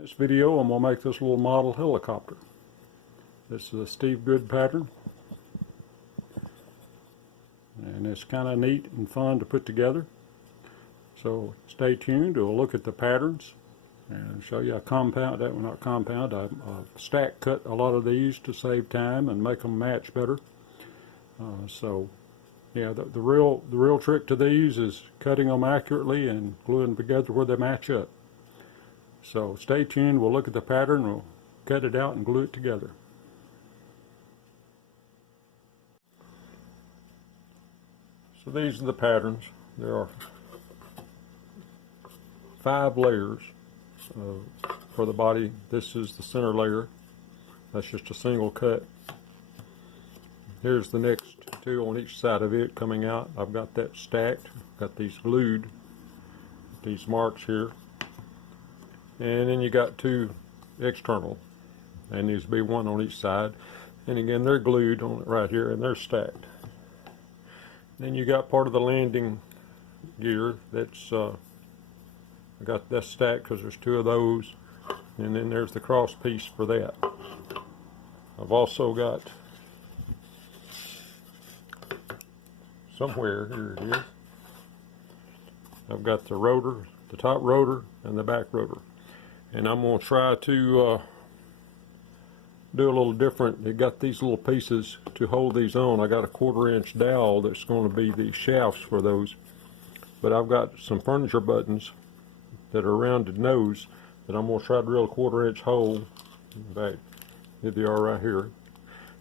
This video I'm going to make this little model helicopter. This is a Steve Good pattern, and it's kind of neat and fun to put together. So stay tuned. We'll look at the patterns and show you a compound, not compound, I stack cut a lot of these to save time and make them match better. Yeah, the real trick to these is cutting them accurately and gluing them together where they match up. So stay tuned, we'll look at the pattern, we'll cut it out and glue it together. So these are the patterns. There are 5 layers for the body. This is the center layer. That's just a single cut. Here's the next 2 on each side of it coming out. I've got that stacked, got these glued, these marks here. And then you got 2 external, and needs to be 1 on each side. And again, they're glued on it right here, and they're stacked. Then you got part of the landing gear that's I got that stacked because there's 2 of those, and then there's the cross piece for that. I've also got somewhere, here it is, I've got the rotor, the top rotor and the back rotor. And I'm going to try to do a little different. They got these little pieces to hold these on. I got a 1/4 inch dowel that's going to be the shafts for those. But I've got some furniture buttons that are rounded nose that I'm going to try to drill a 1/4 inch hole. In fact, here they are right here. And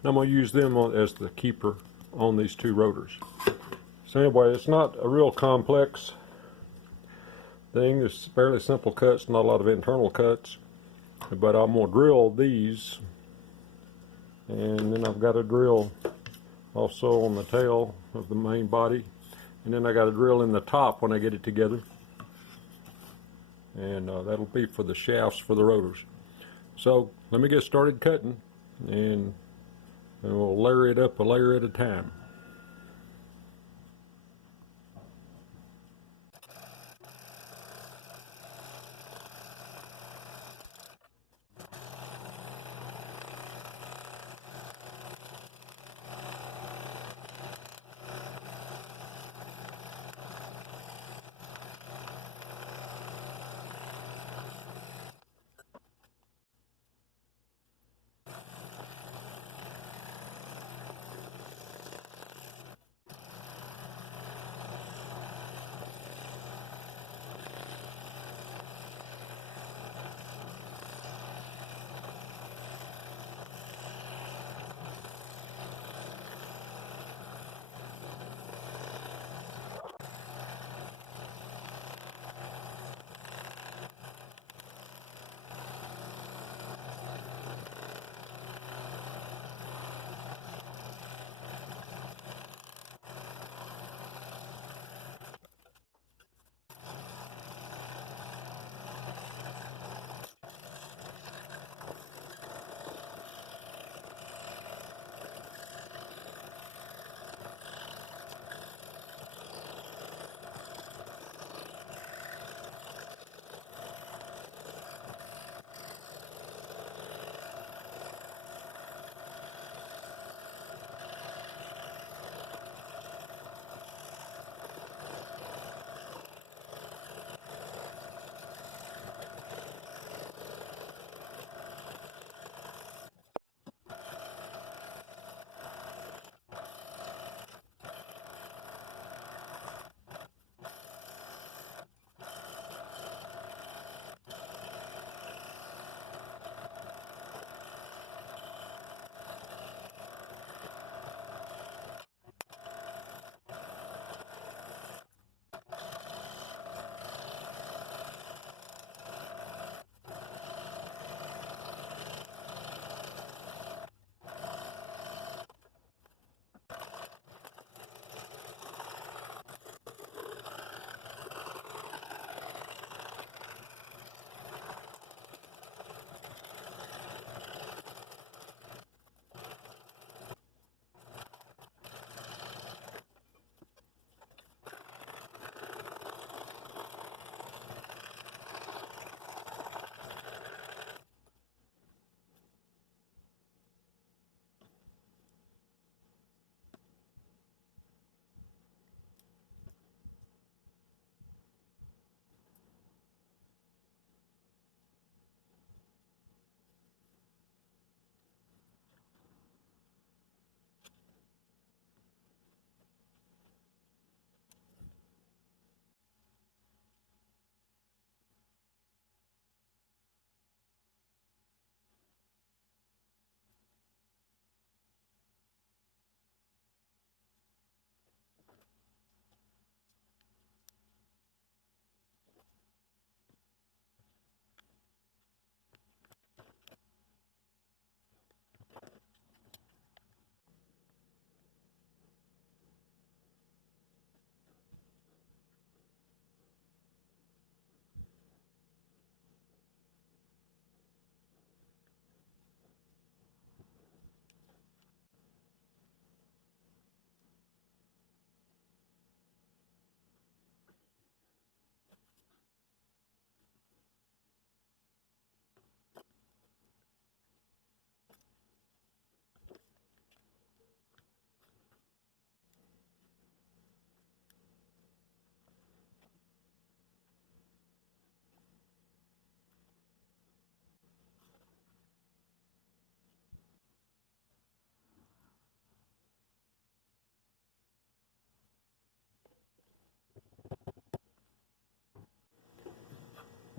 I'm going to use them as the keeper on these 2 rotors. So anyway, it's not a real complex thing. It's fairly simple cuts, not a lot of internal cuts, but I'm going to drill these, and then I've got to drill also on the tail of the main body, and then I got to drill in the top when I get it together, and that'll be for the shafts for the rotors. So let me get started cutting, and we'll layer it up a layer at a time.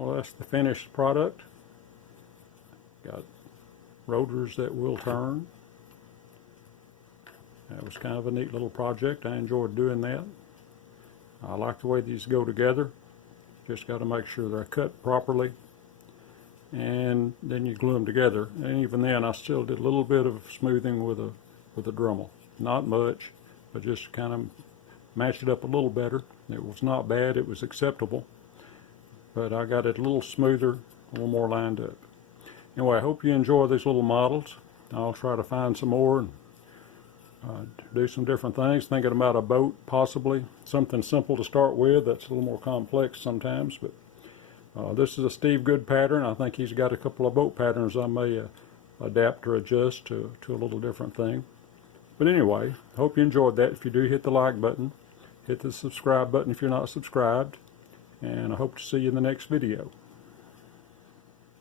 Well, that's the finished product. Got rotors that will turn. That was kind of a neat little project. I enjoyed doing that. I like the way these go together. Just got to make sure they're cut properly, and then you glue them together. And even then, I still did a little bit of smoothing with a Dremel. Not much, but just kind of match it up a little better. It was not bad. It was acceptable, but I got it a little smoother, a little more lined up. Anyway, I hope you enjoy these little models. I'll try to find some more and do some different things. Thinking about a boat, possibly something simple to start with. That's a little more complex sometimes, but this is a Steve Good pattern. I think he's got a couple of boat patterns I may adapt or adjust to a little different thing. But anyway, hope you enjoyed that. If you do, hit the like button, hit the subscribe button if you're not subscribed, and I hope to see you in the next video.